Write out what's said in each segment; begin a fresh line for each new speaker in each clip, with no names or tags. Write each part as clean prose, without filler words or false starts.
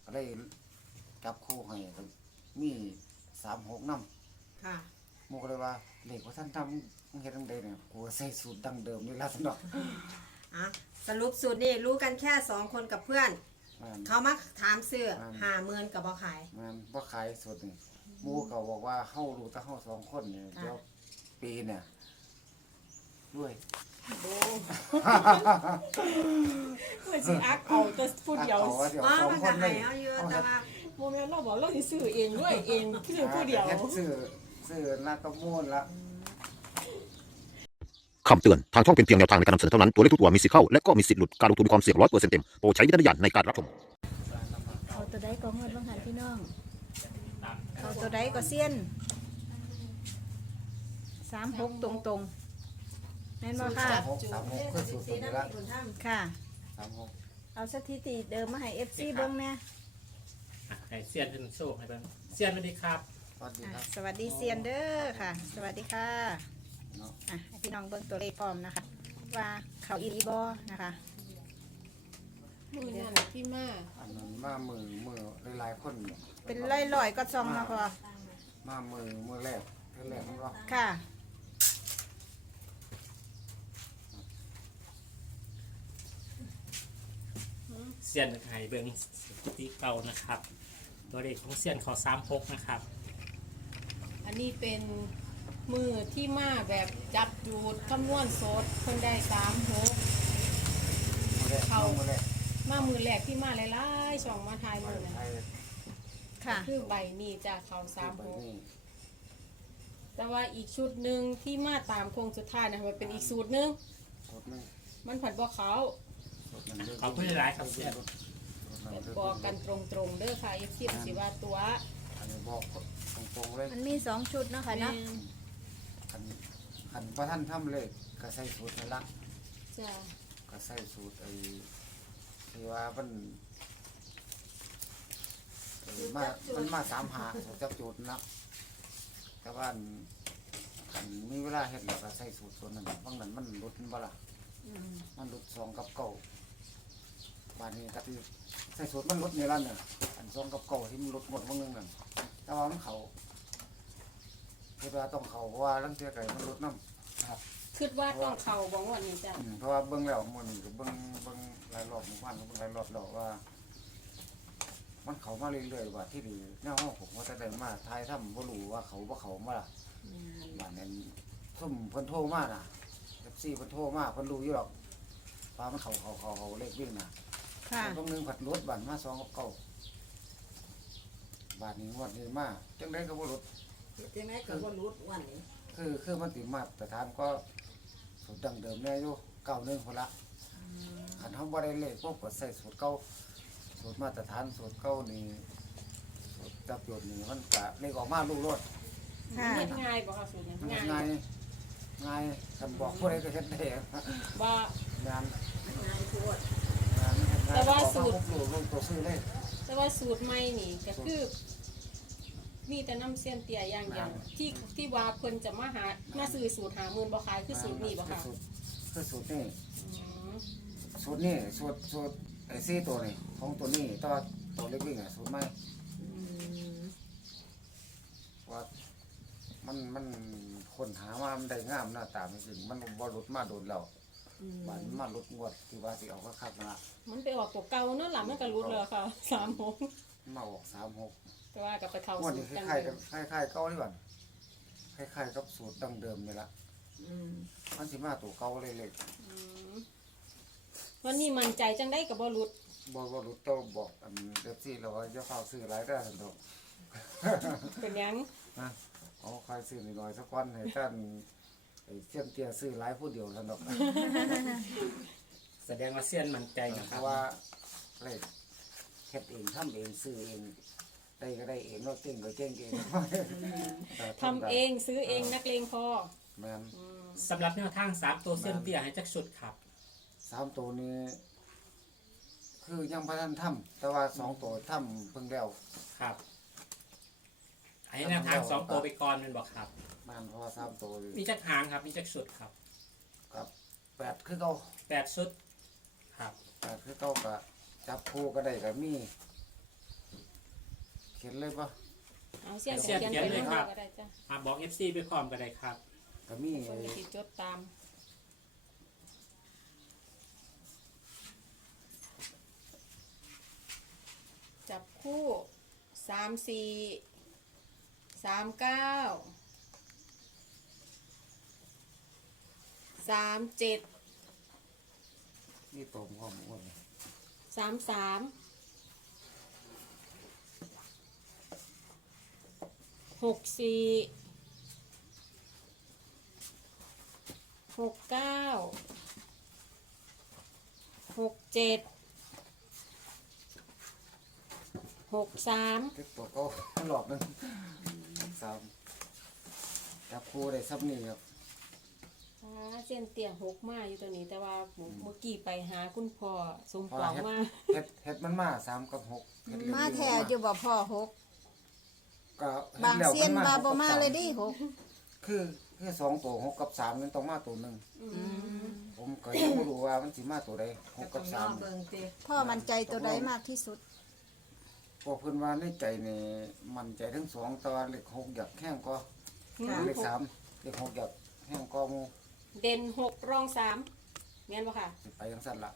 ก็ได้จับคู่ให้ก็มี36นำ
ค่ะ
หมู่ก็เลยว่าเลขว่าท่านทำมึงเฮ็ดจังไดเนี่ยกูใส่สูตรดั้งเดิมนี่ล่ะซั่นดอก
อ่ะสรุปสูตรนี่รู้กันแค่2คนกับเพื่อน
มัน
เขามาถามซื้อ50,000กับบ่ขาย
มันบ่ขายสูตรนี่หมู่ก็บอกว่าเฮารู้แต่เฮา2คนเนี่ยเดี๋ยวปีเนี่ยด้วย
โอ้เมื่อสิอักเอาแต่ผู้เดียว
อาว่าเดี๋ยว
อ๋อ
สอง
มัน
ค
ก็
นเล
ให้
ย
เอาอยู่แต่ว่า
โมเมนต์เราบอกเราสิซื้อเองด้วยเองคือผู้เดียว
เฮ็ดซื้อแล้วก็มูลละ
คำเตือน ทางช่องเป็นเพียงแนวทางในการนำเสนอเท่านั้น ตัวเลขทุกตัวมีสิทธิ์เข้า และก็มีสิทธิ์หลุด การลงทุนมีความเสี่ยง100%เต็ม โปรดใช้วิจารณญาณในการรับชม
เขาตัวใดก็เงินบางหันพี่น้อง
เขาตัวใดก็เซียน
36ตรงๆแม่นบ่ค่ะ
36คือสูตรตัวนี้ละ
ค่ะ
36
เอาสถิติเดิมมาให้ FC เบิ่งแหน่
ให้เซียนเป็นโชคให้เบิ่งเซียนสวัสดีครับ
สวัสดีครับ
สวัสดีเซียนเด้อค่ะ สวัสดีค่ะ
เนาะ
ให้พี่น้องเบิ่งตัวเลขพร้อมนะคะ ว่าเขาอีหลีบ่นะคะ
มือนั่นที่มา
อันนั้นมามือหลายๆคนเนี่ย
เป็นร้อยๆก็ซองเนาะพอ
มามือแรกมันว่า
ค่ะ
เซียนให้เบิ่งสถิติเก่านะครับ ตัวเลขของเซียนเขา36นะครับ
อันนี้เป็นมือที่มาแบบจับจูดคำนวณสดเพิ่นได้36
มือแรก
มามือแรกที่มาหลายๆช่องมาทายมือนั้น
ไทย
ค่ะ
คือใบนี้จะเขา
ใบนี้
36แต่ว่าอีกชุดหนึ่งที่มาตามโครงสุดท้ายนะมันเป็นอีกสูตรหนึง
สูตรนึง
มันผัดบ่เขา
สูตรนั้น
ขอบคุณหลายๆครับเซียน
บอกกันตรงๆเด้อค่ะเอฟซีสิว่าตัว
อันนี้บอกตรงๆเลย
มันมี2ชุดเนาะค่ะเนาะ
คันบ่ท่านทำเลยก็ใส่สูตรนั่นละ
จ้ะ
ก็ใส่สูตรที่ว่ามันมันมา35สูตรจับจูดนะแต่ว่าคันมีเวลาเฮ็ดแล้วก็ใส่สูตรตัวนั้นบางนั้นมันหลุดบ่ล่ะมันหลุด2กับ9บาดนี้ก็ที่ใส่สูตรมันหลุดนี่ล่ะเนี่ยอัน2กับ9ที่มันหลุดหมดวงนึงนั่นแต่ว่ามันเข้าคือว่าต้องเข้าเพราะว่าลังเทื่อไก่มันหลุดนำ
คิดว่าต้องเขาบอกว่านี่จ้ะ
เพราะว่าเบิ่งแล้วมื้อนี้ก็เบิ่งหลายรอบหมู่บ้านก็เบิ่งหลายรอบแล้วว่า มันเข้ามาเรื่อยๆว่าที่นี่แนวห้องผมว่าจะได้มาทายถ้ำบ่รู้ว่าเขาบ่เข้ามาล่ะบ้านนั้นซุ่มเพิ่นโทรมาน่ะ FC เพิ่นโทรมาเพิ่นรู้อยู่หรอกว่ามันเข้าเลขวิ่งน่ะ
ค่ะ
ตรงนึงผัดรถบ้านมา2กับ9บาทนี้งวดนี้มาจังได๋ก็บ่ลด
จังได๋ก็บ่รู้วันนี้
คือมันสิมาตรฐานก็สูตรดั้งเดิมแน่อยู่91พุ่นละคันเฮาบ่ได้เลขพวกก็ใส่สูตรเก่าสูตรมาตรฐานสูตรเก่านี่สูตรจับยดนี่มันก็เลขออกมาลูกรถ
ค่ะ
เฮ็ดง่ายบ่ค่ะสูตรนี้
มัน
ง่าย
ง่ายคันบอกผู้ใดก็เฮ็ดได้
บ่
งาน
ง่ายโพด
แต่ว่าสูตร
ลูกตัวซื้อเลย
แต่ว่าสูตรใหม่นี่ก็คือ มีแต่น้ำเสี้ยนเตี้ยอย่างเดียวที่ว่าเพิ่นจะมาซื้อสูตร50,000บ่ขายคือสูตรนี้บ่ค่ะ
คือสูตรนี่
อืม
สูตรนี่สูตรไอ้4ตัวนี่ของตัวนี้ตัวเล็กวิ่งอ่ะสูตรใหม่ว่ามันคนหามามันได้งามหน้าตามันจริงมันบ่หลุดมาโดนแล้วบานมาหลุดงวดที่ว่าสิเอาคักๆนะ
มันไปออกตัวเก่าเนาะล่ะมันก็รุดเลยค่ะ36
มาออก36
แต่ว่าก็ไปเข้าง
วด
สู
นี้
ตรกัน
คล้ายๆกันคล้ายๆเก่านี่บ่คล้ายๆกับสูตรดั้งเดิมนี่ล่ะมันสิมาตัวเก่าเลย
อืมวันนี้มั่นใจจังได้ก็บ่รุด
บ่หลุดต้องบอกอันเด็กที่เราว่าจะเข้าซื้อหลายได้ซั่นดอก
เป็นหยัง
นะเอาใครซื้อน้อยๆสักวันให้ท่านไอ้เสี้ยนเตี้ยซื้อหลายผู้เดียวซั่นดอก
แสดงว่าเซียนมั่นใจนะ
เพ
ครับ
ราะว่าเลขเฮ็ดเองทำเองซื้อเองได้ก็ได้เองเนาะเก่งก็เก่งเอง
ทำเองซื้อเองนักเลงพอ
แม่น
สำหรับแนวทาง3ตัวเซียนเตี้ยให้จักชุดครับ
3ตัวนี้ คือยังบ่ทันทำแต่ว่า2ตัวทำเพิ่งแล้ว
ครับให้แนวทาง2ตัวไปก่อนแม่นบ่ครับ
มันเพราะว่า3ตัวนี่
มีจักหางครับมีจักชุดครับ
ครับ8คือเก่า
8ชุดครับ
8คือเก่าก็จับคู่ก็ได้ก็มีขียนเลยป่ะ
เอาเสี้ยนเขียนไปเลยก็ได้จ้ะ
บอก FC ไปพร้อมกันได้ครับ
ก็มี
คนที่จดตามจับคู่34 39 37
นี่ตัวมความอ้วน
33 64 69 67 63
เก็บตัวก็หลอกนึงสามจับครูได้ซับนี่ครับ
เส้นเตี่ยหกมาอยู่ตัวนี้แต่ว่าเมื่อกี้ไปหาคุณพ่อสมปองมา
เฮ็ดมันมา3 กับ 6เฮ็ดเล่น
มาแท้อยู่บ่พ่อหก
ก็
บางเซียนมาบ่มาเลยดิหก
คือ2ตัว6 กับ 3มันต้องมาตัวหนึงผมก็ยังบ่รู้ว่ามันสิมาตัวใด6 กับ
รอเบิ่งติ
พ่อมั่นใจตัวใดมากที่สุด
3พอเพิ่นว่าในใจนี่มั่นใจทั้ง2แต่ว่าเลข6อยากแข้งก็เลข3เลข6อยากแห้งก็หมู่
เด่น6รอง3แม่นบ่ค่ะ
สิไปจังซั่นล่ะ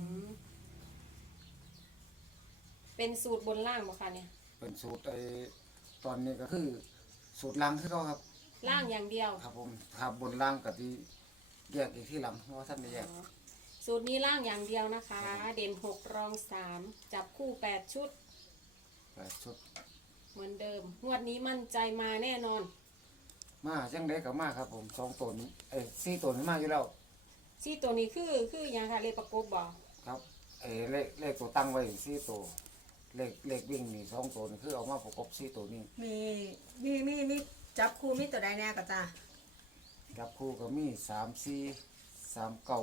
เป็นสูตรบนล่างบ่ค่ะเนี่ย
เป็นสูตรตอนนี้ก็คือสูตรลังคือเขาครับ
ล่างอย่างเดียว
ครับผมครับบนล่างกับที่แยกอีกที่หลังเพราะว่าท่านได้แยก
สูตรนี้ล่างอย่างเดียวนะคะ เด่น6รอง3จับคู่8ชุด
ชุด
เหมือนเดิมงวดนี้มั่นใจมาแน่นอน
มาจังได้กับมาครับผม2ตัวนี้4ตัวนี้มาอยู่แล้ว
ซี่ตัวนี้คือหยังค่ะเลขประกบบ่
ครับเลขตัวตั้งไว้4ตัวเลขวิ่งนี่2ตัวนี่คือเอามาประกบ4ตัวนี้
มีจับคู่มีตัวใดแน่ก็จ้า
จับคู่ก็มี3 4 3 9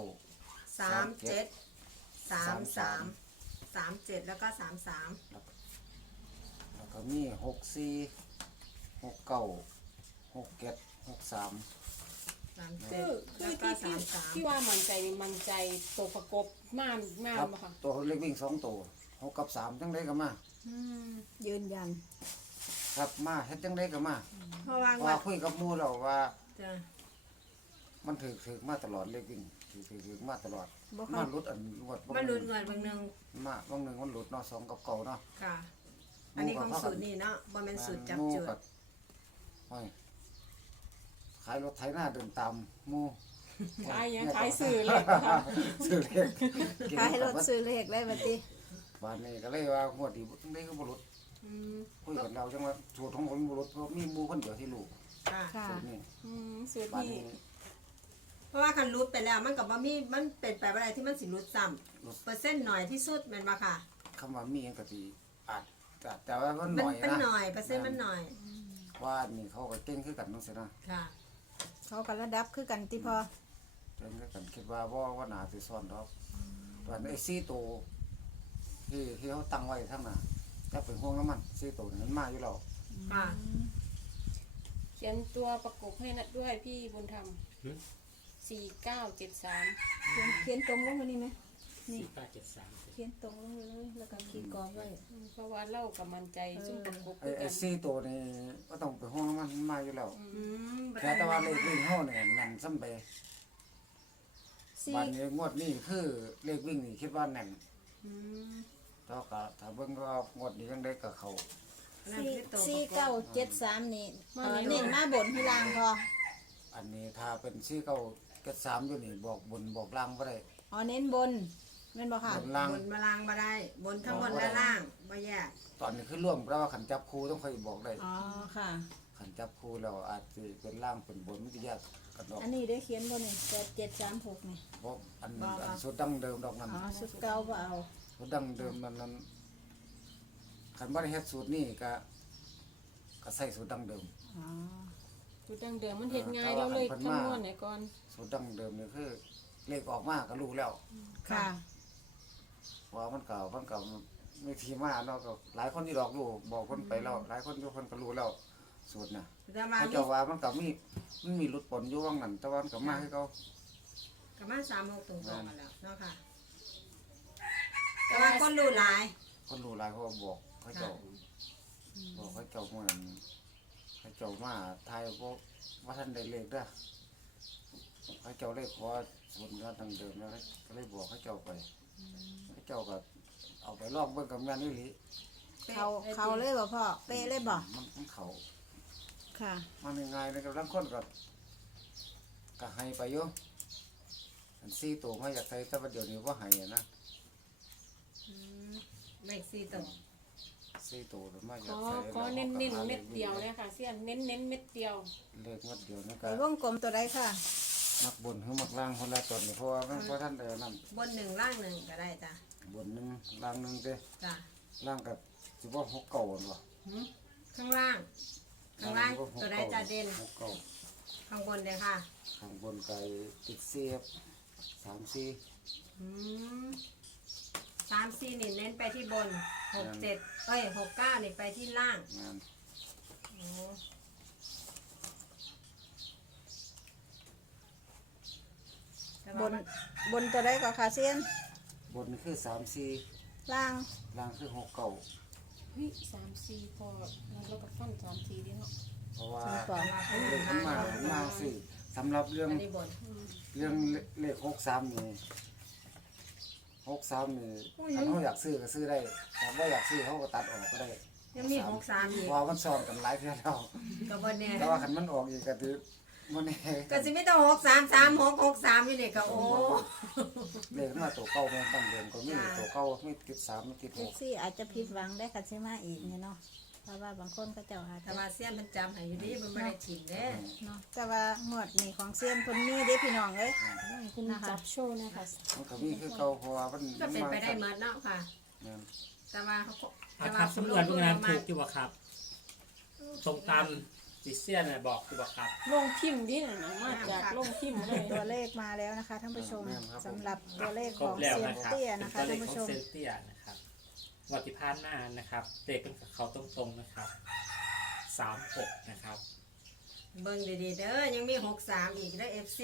37 33 37แล้วก็33
แล้วก็มี6 4 6 9 6 7 6 3
คือ
แล้วก็
ที่
33
ว่ามั่นใจนี่มั่นใจตัวประกบมา
ครับ
บ่ค่ะ
ตัวเลขวิ่ง2ตัว6 กับ 3จังได้ก็มา
ยืนยัน
ครับมาเฮ็ดจังได้ก็มา
เพราะว่า
ว่าคุยกับหมู่แล้วว่า
จ้ะ
มันถือมาตลอดเลขวิ่งถือมาตลอด
บ่
มา
ค่ะ
หลุดงวด
มันหลุดเงินบางหนึง
มาบางหนึ่งมันหลุดเนาะ2 กับเก่าเนาะ
ค่ะ อันนี้ของสูตรนี่เนาะบ่แม่นสูตรจับ
หมู่
จุด
ก็ห้อยขายรถไถนาเดินตามหมู่
ขายหยังขายสื่อเลยค่ะ
ซื้อเลข
ขายรถซื้อเลขได้บัดนี้
บ้านนี้ก็เลยว่างวดนี้จังได๋ก็บ่หลุด
อืม
คุยกันเราจังว่าสูตรของผมบ่หลุดเพราะมีหมู่คนเดียวที่รู้
ค่ะ
ค่ะ
สูตรนี้
สูตร
บ้าน
นี้
นี้
เพราะว่าคันรุดไปแล้วมันก็บ่มีมันเป็นไปบ่ได้ที่มันสิรุดซ้ำเปอร์เซ็นต์น้อยที่สุดแม่นบ่ค่ะ
คำว่ามีหยังก็สิอาจแต่ว่ามัน
มั
น้
น
อย
เป็น
นะ
หน่อยเปอร์เซ็นต์มันหน่อย
ว่านี่เขาก็เก่งคือกันจังซี่นะ
ค่ะ
เขากันระดับคือกันติพ่อ
เก่งคือกันคิดว่าบ่น่าสิซ่อนดอกตอนไอ้4ตัวที่เขาตั้งไว้ทั้งน่ะจะเป็นห่วงน้ำมัน4ตัวนี่มันมาอยู่แล้ว
ค่ะ
เขียนตัวประกบให้นัดด้วยพี่บุญธรรม4973
เขียนตรงลงไปนี่ไหม
4873
เขียนตรงลงไปเลยแล้วก็ขีดกรอบไว้
เพราะว่าเล่ากับมั่นใจซึ่งประกบ
ไอ้
คือกัน
4ตัวนี่ก็ต้องเป็นห่วงน้ำมันมันมาอยู่แล้ว
บ่
แต่ว่าเลขวิ่งเฮาเนี่ยแน่นซ้ำไป
สี่
วันนี้งวดนี้คือเลขวิ่งนี่คิดว่าแน่น
อืม
แต่ก็ถ้าเบิ่งว่างวดนี้ยังได้กับเขา
4973นี่เน้นมาบนที่ล่างพอ
อันนี้ถ้าเป็น4 9 7 3อยู่นี่บอกบนบอกล่างบ่ได้
อ๋อเน้นบนแม่นบ่ค่ะ
บนล่าง
บนมาลางบ่ได้ บนทั้งบนและล่างบ่แยก
ตอนนี้คือร่วมเพราะว่าขันจับคู่ต้องค่อยบอกได้
อ๋อค่ะ
ขันจับคู่แล้วอาจสิเป็นล่างเป็นบนมันจะแยกกันดอก
อันนี้ได้เขียนบนนี่8736นี่
เพราะอันสุดดั้งเดิมดอกนั้น
อ๋อสุดเก่าบ่เอา
สูตรดั้งเดิมนั้นขันบ่ได้เฮ็ดสูตรนี้ก็ใส่สูตรดั้งเดิม
อ๋อ
จุดดังเดิมมันเฮ็ดง่ายเราเลยคำนวณไหนก่อน
สูตรดั้งเดิมนี่คือเลขออกมาก็รู้แล้ว
ค่ะ
ว่ามันก็มีทีมาเนาะก็หลายคนที่ดอกรู้บอกคนไปแล้วหลายคนทุกคนก็รู้แล้วสูตรน่ะ
แต่ว่า
เขาเจ้าว่ามันก็มีหลุดปนอยู่ว่างนั้นแต่ว่ามันก็มาให้เขา
ก็มา36ตรงๆกันแล้วเนาะค่ะ แต่ว่าคนรู้หลาย
คนรู้หลายเขาก็บอกเขาเจ้าบอกให้เจ้าเหมือนให้เจ้ามาทายว่าท่านได้เลขเด้อให้เจ้าเลขขอส่วนเงินตั้งเดิมแล้วก็เลยบอกให้เจ้าไปให้เจ้าก็เอาไปลอกเบิ่งกับงานนี่หลี
เขาเลยบ่พ่อเป๊ะเลยบ่
มันเขา
ค่ะ
มันง่ายๆนะครับลังคนก็ให้ไปอยู่อันซี่ตัวมาอยากใส่แต่ว่าเดี๋ยวนี้ว่าให้อะนะ
เลขสี่ตัว
ซี่ตัวมาอ
ข
ยาก
อ
ใส่
ขอเน้นเม็ดเดียวนะคะเสี้ยนเน้นเม็ดเดียว
เลขมัดเดียวนี่
ไป
ก็
วงกลมตัวใดค่ะ
มักบนหรือมักล่างคนละตนนี่เพราะว่ามันเพราะท่านเดินนั่น
บนหนึ่งล่างหนึ่งก็ได้จ้ะ
บนหนึ่งล่างหนึ่งเด้
จ้ะ
ล่างกับสิว่าหกเก่าบ่
ข้างล่างตัวใดจะเด่น
หกเก่า
ข้างบนเลยค่ะ
ข้างบนไก่ติดเสียบ3-4
อืม3-4นี่เน้นไปที่บน6-76-9นี่ไปที่ล่าง
งาน
โอ้แต่
บ
ว่าน มัน
บนตัวใดก็ค่ะเซียน
บนนี่คือ3-4
ล่าง
ล่างคือหกเก่า
เฮ้ย3-4พอแล้วก็ฟัน3-4ดิเนาะ
เพราะว่า
ก่อน
เลขมันมาสิสำหรับเรื่อง
อันนี้บน
เลข63นี่63นี่ถ้าเขาอยากซื้อก็ซื้อได้ถ้าไม่อยากซื้อเขาก็ตัดออกก็ได้
ยังมี6-3อีก
เพอมันซ้อนกันหลายเทื่อแล้ว
ก็บนเนี่ย
แต่ว่าคันมันออกอีกก็ถือมันนี่
ก็สิไม่ต้อง6-3-3-6-6-3อยู่นี่ก็โอ้
เลขมาตัวเก่าแม่นตั้งเดิมก็มีตัวเก่ามีติด3มีติด
เอฟซีอาจจะผิดหวังได้ค่ะสิมาอีกเนี่ยเนาะเพราะว่าบางคนก็เจ้าอาจ
แต่
จะ
ว่าเสี้ยนมันจำให้อยู่ดีมันไม่ได้ถิ่นเด้
เนาะแต่ว่างวดนี้ของเซียนเพิ่นมีเด้พี่น้องเอ้ย
คุณจับโชว์นะคะ
มันก็มีคือเก่าเพราะว่ามัน
ก็เป็นไปได้หมดเนาะค่ะ
แม่น
แต่ว่าเขา
ครับสำรวจเมื่อนั้นถูกอยู่บ่ครับ ตรงตามจิเซียนบอกอยู่บ่ครับ
ลงพิมพ์ดิน่ะนะมาจากลงพิมพ์เลย
ตัวเลขมาแล้วนะคะท่านผู้ชมสำหรับตัวเลข
คร
ข
บ
อง
แล้ว
เซียน
นะครับ
เตี้ย
เป็น
นะคะ
ตัวเล
ท่า
ข
นผู้
ข
ช
อง
ม
เซนเตียนะครับงวัติพานหน้านะครับเตะเป็นกับเขาตรงๆนะครับ36นะครับ
เบิ่งดีๆเด้อยังมี6-3อีกเด้อ FC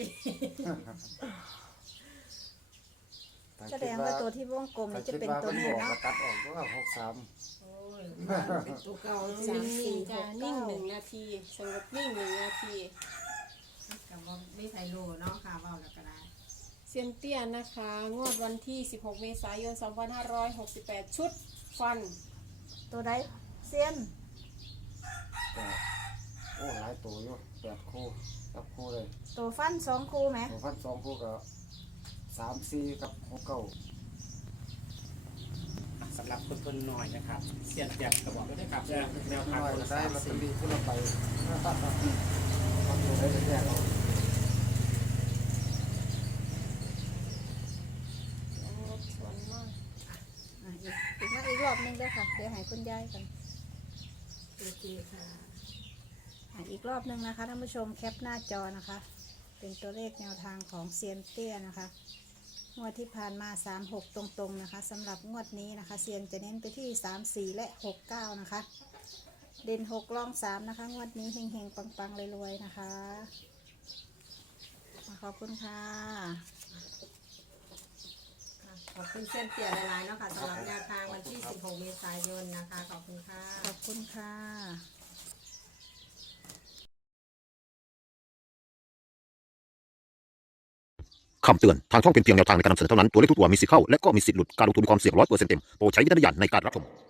แสดงว่าตัวที่วงกลมนี่จะเป็นตัวนี้
ถ้าคิดว่ามันบอก
เนาะ
ก็ตัดออกก็63
โอ้ยเป็นตัวเก่า
นิ่งๆจะนิ่ง1 นาทีสงบนิ่ง1 นาที
ก็บ่มีใครรู้เนาะค่ะเว้าแล้วก็ได้
เซียนเตี้ยนะคะ งวดวันที่ 16 เมษายน 2568 ชุดฟัน
ตัวใดเซียน
แต่โอ้หลายตัวอยู่8คู่กับคู่เลย
ตัวฟัน2คู่ไหม
ตัวพัน2คู่ก็3-4กับ6เก่า
สำหรับคนๆหน่อยนะครับเซียนเตียกระบอกด้วยนะครับแนวทาง
น้อย
คน
ก็
ละ
ได้ลอตเตอ
30
รี่ขึ้นละไปมันอยู่ได้แยกเอา
ส่วนมาก
อ่ะอีกรอบหนึงด้วยค่ะเดี๋ยวให้คุณยายกัน
โอเคค่ะ
อีกรอบหนึงนะคะท่านผู้ชมแคปหน้าจอนะคะ เป็นตัวเลขแนวทางของเซียนเตี้ยนะคะงวดที่ผ่านมา36ตรงๆนะคะสำหรับงวดนี้นะคะเซียนจะเน้นไปที่34และ69นะคะเด่น6รอง3นะคะงวดนี้เฮงๆปังๆรวยๆนะคะขอบคุณค่ะ
ขอบคุณเส้นเตี่ยหลายๆเนาะค่ะสำหรับแนวทางวันที่ 16 เมษายนนะคะ ขอบคุณค่ะ
ขอบคุณค่ะ
คำเตือน ทางช่องเป็นเพียงแนวทางในการนำเสนอเท่านั้น ตัวเลขทุกตัวมีสิทธิ์เข้า และก็มีสิทธิ์หลุด การลงทุนมีความเสี่ยง100%เต็ม โปรดใช้วิจารณญาณในการรับชม